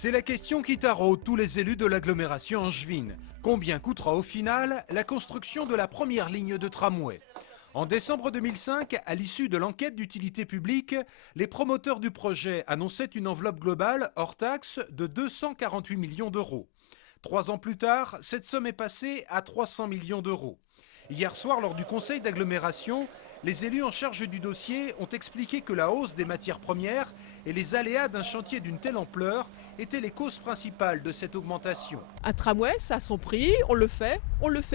C'est la question qui taraude tous les élus de l'agglomération angevine. Combien coûtera au final la construction de la première ligne de tramway ? En décembre 2005, à l'issue de l'enquête d'utilité publique, les promoteurs du projet annonçaient une enveloppe globale hors taxe de 248 millions d'euros. 3 ans plus tard, cette somme est passée à 300 millions d'euros. Hier soir, lors du conseil d'agglomération, les élus en charge du dossier ont expliqué que la hausse des matières premières et les aléas d'un chantier d'une telle ampleur étaient les causes principales de cette augmentation. Un tramway, ça a son prix, on le fait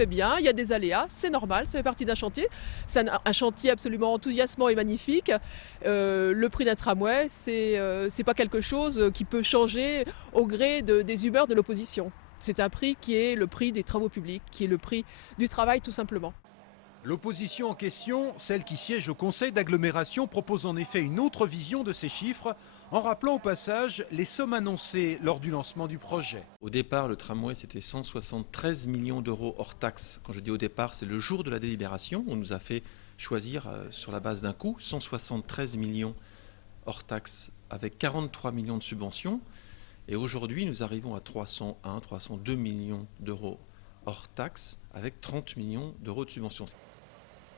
bien, il y a des aléas, c'est normal, ça fait partie d'un chantier. C'est un chantier absolument enthousiasmant et magnifique. Le prix d'un tramway, c'est pas quelque chose qui peut changer au gré des humeurs de l'opposition. C'est un prix qui est le prix des travaux publics, qui est le prix du travail tout simplement. L'opposition en question, celle qui siège au conseil d'agglomération, propose en effet une autre vision de ces chiffres, en rappelant au passage les sommes annoncées lors du lancement du projet. Au départ, le tramway, c'était 173 millions d'euros hors taxe. Quand je dis au départ, c'est le jour de la délibération. On nous a fait choisir sur la base d'un coût 173 millions hors taxe avec 43 millions de subventions. Et aujourd'hui, nous arrivons à 302 millions d'euros hors taxe avec 30 millions d'euros de subventions.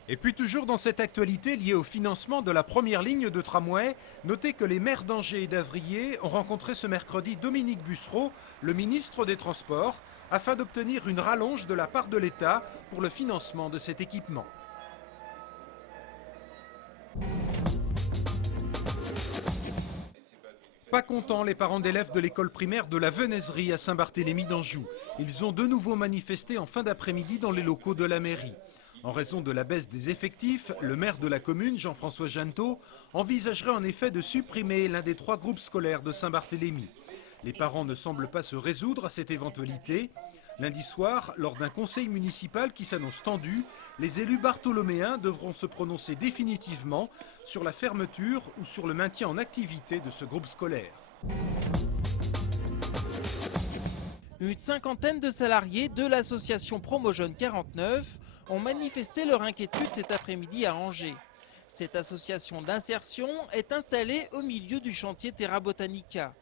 Et puis toujours dans cette actualité liée au financement de la première ligne de tramway, notez que les maires d'Angers et d'Avrier ont rencontré ce mercredi Dominique Bussereau, le ministre des Transports, afin d'obtenir une rallonge de la part de l'État pour le financement de cet équipement. Pas contents, les parents d'élèves de l'école primaire de la Venaiserie à Saint-Barthélemy d'Anjou. Ils ont de nouveau manifesté en fin d'après-midi dans les locaux de la mairie. En raison de la baisse des effectifs, le maire de la commune, Jean-François Jantot, envisagerait en effet de supprimer l'un des 3 groupes scolaires de Saint-Barthélemy. Les parents ne semblent pas se résoudre à cette éventualité. Lundi soir, lors d'un conseil municipal qui s'annonce tendu, les élus bartholoméens devront se prononcer définitivement sur la fermeture ou sur le maintien en activité de ce groupe scolaire. Une cinquantaine de salariés de l'association Promo Jeunes 49 ont manifesté leur inquiétude cet après-midi à Angers. Cette association d'insertion est installée au milieu du chantier Terra Botanica.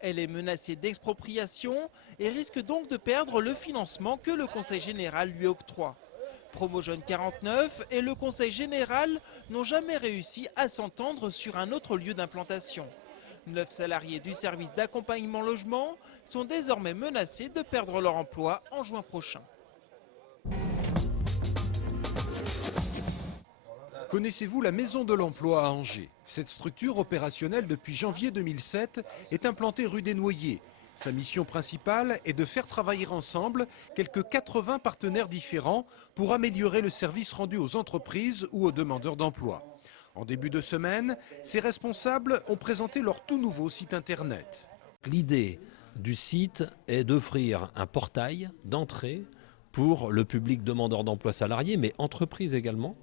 Elle est menacée d'expropriation et risque donc de perdre le financement que le Conseil général lui octroie. Promo Jeunes 49 et le Conseil général n'ont jamais réussi à s'entendre sur un autre lieu d'implantation. 9 salariés du service d'accompagnement logement sont désormais menacés de perdre leur emploi en juin prochain. Connaissez-vous la Maison de l'Emploi à Angers? Cette structure opérationnelle depuis janvier 2007 est implantée rue des Noyers. Sa mission principale est de faire travailler ensemble quelques 80 partenaires différents pour améliorer le service rendu aux entreprises ou aux demandeurs d'emploi. En début de semaine, ces responsables ont présenté leur tout nouveau site internet. L'idée du site est d'offrir un portail d'entrée pour le public demandeur d'emploi salarié, mais entreprise également,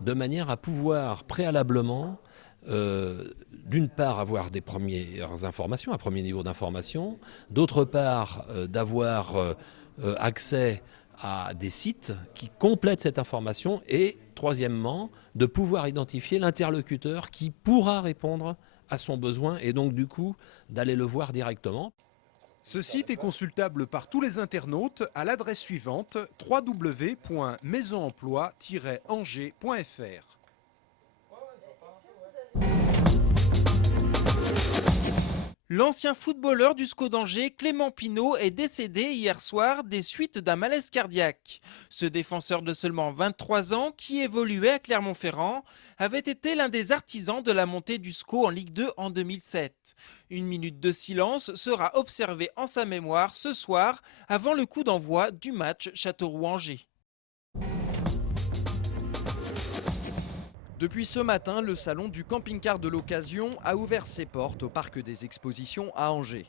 de manière à pouvoir préalablement, d'une part, avoir des premières informations, un premier niveau d'information, d'autre part, d'avoir accès à des sites qui complètent cette information et, troisièmement, de pouvoir identifier l'interlocuteur qui pourra répondre à son besoin et donc, du coup, d'aller le voir directement. Ce site est consultable par tous les internautes à l'adresse suivante www.maisonemploi-angers.fr. L'ancien footballeur du SCO d'Angers, Clément Pinault, est décédé hier soir des suites d'un malaise cardiaque. Ce défenseur de seulement 23 ans, qui évoluait à Clermont-Ferrand, avait été l'un des artisans de la montée du SCO en Ligue 2 en 2007. Une minute de silence sera observée en sa mémoire ce soir, avant le coup d'envoi du match Châteauroux-Angers. Depuis ce matin, le salon du camping-car de l'occasion a ouvert ses portes au parc des expositions à Angers.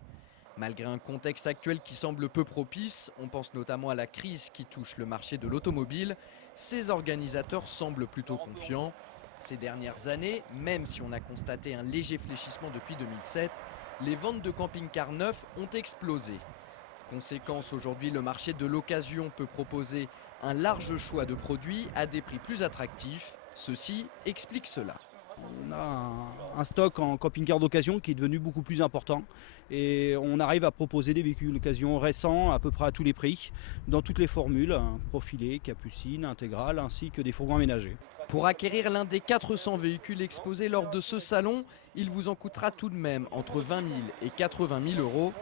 Malgré un contexte actuel qui semble peu propice, on pense notamment à la crise qui touche le marché de l'automobile, ses organisateurs semblent plutôt confiants. Ces dernières années, même si on a constaté un léger fléchissement depuis 2007, les ventes de camping-cars neufs ont explosé. Conséquence, aujourd'hui, le marché de l'occasion peut proposer un large choix de produits à des prix plus attractifs. Ceci explique cela. On a un stock en camping-car d'occasion qui est devenu beaucoup plus important et on arrive à proposer des véhicules d'occasion récents à peu près à tous les prix, dans toutes les formules, profilés, capucines, intégrales, ainsi que des fourgons aménagés. Pour acquérir l'un des 400 véhicules exposés lors de ce salon, il vous en coûtera tout de même entre 20 000 et 80 000 euros.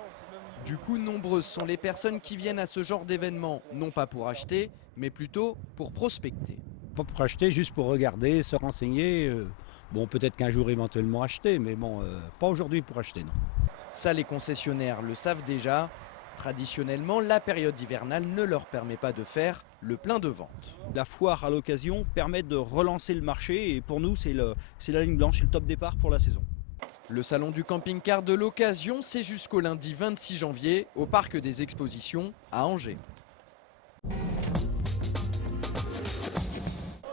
Du coup, nombreuses sont les personnes qui viennent à ce genre d'événement, non pas pour acheter, mais plutôt pour prospecter. Pas pour acheter, juste pour regarder, se renseigner. Bon, peut-être qu'un jour éventuellement acheter, mais bon, pas aujourd'hui pour acheter, non. Ça, les concessionnaires le savent déjà. Traditionnellement, la période hivernale ne leur permet pas de faire le plein de ventes. La foire à l'occasion permet de relancer le marché et pour nous, c'est la ligne blanche, c'est le top départ pour la saison. Le salon du camping-car de l'occasion, c'est jusqu'au lundi 26 janvier au Parc des Expositions à Angers.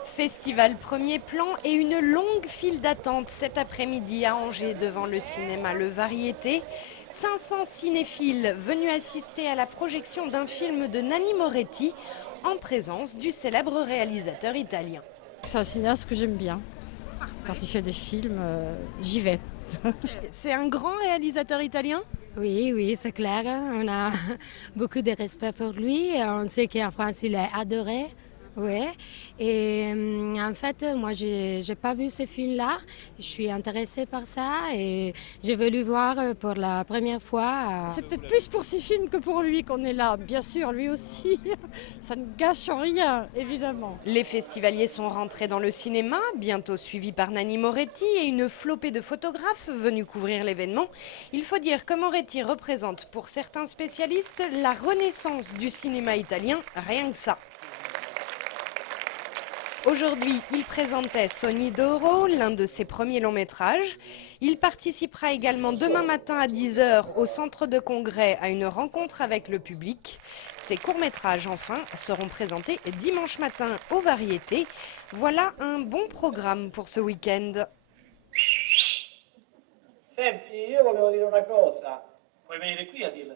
Festival premier plan et une longue file d'attente cet après-midi à Angers devant le cinéma Le Variété. 500 cinéphiles venus assister à la projection d'un film de Nanni Moretti en présence du célèbre réalisateur italien. C'est un cinéaste que j'aime bien. Quand il fait des films, j'y vais. C'est un grand réalisateur italien ? Oui, c'est clair. On a beaucoup de respect pour lui. On sait qu'en France, il est adoré. Oui, et en fait, moi, je n'ai pas vu ce film-là. Je suis intéressée par ça et j'ai voulu voir pour la première fois. C'est peut-être plus pour ces films que pour lui qu'on est là. Bien sûr, lui aussi. Ça ne gâche rien, évidemment. Les festivaliers sont rentrés dans le cinéma, bientôt suivis par Nanni Moretti et une flopée de photographes venus couvrir l'événement. Il faut dire que Moretti représente pour certains spécialistes la renaissance du cinéma italien, rien que ça. Aujourd'hui, il présentait Sogni d'Oro, l'un de ses premiers longs métrages. Il participera également demain matin à 10 h au centre de congrès à une rencontre avec le public. Ses courts-métrages, enfin, seront présentés dimanche matin aux Variétés. Voilà un bon programme pour ce week-end. Senti, io volevo dire una cosa. Puoi venire qui a dirla.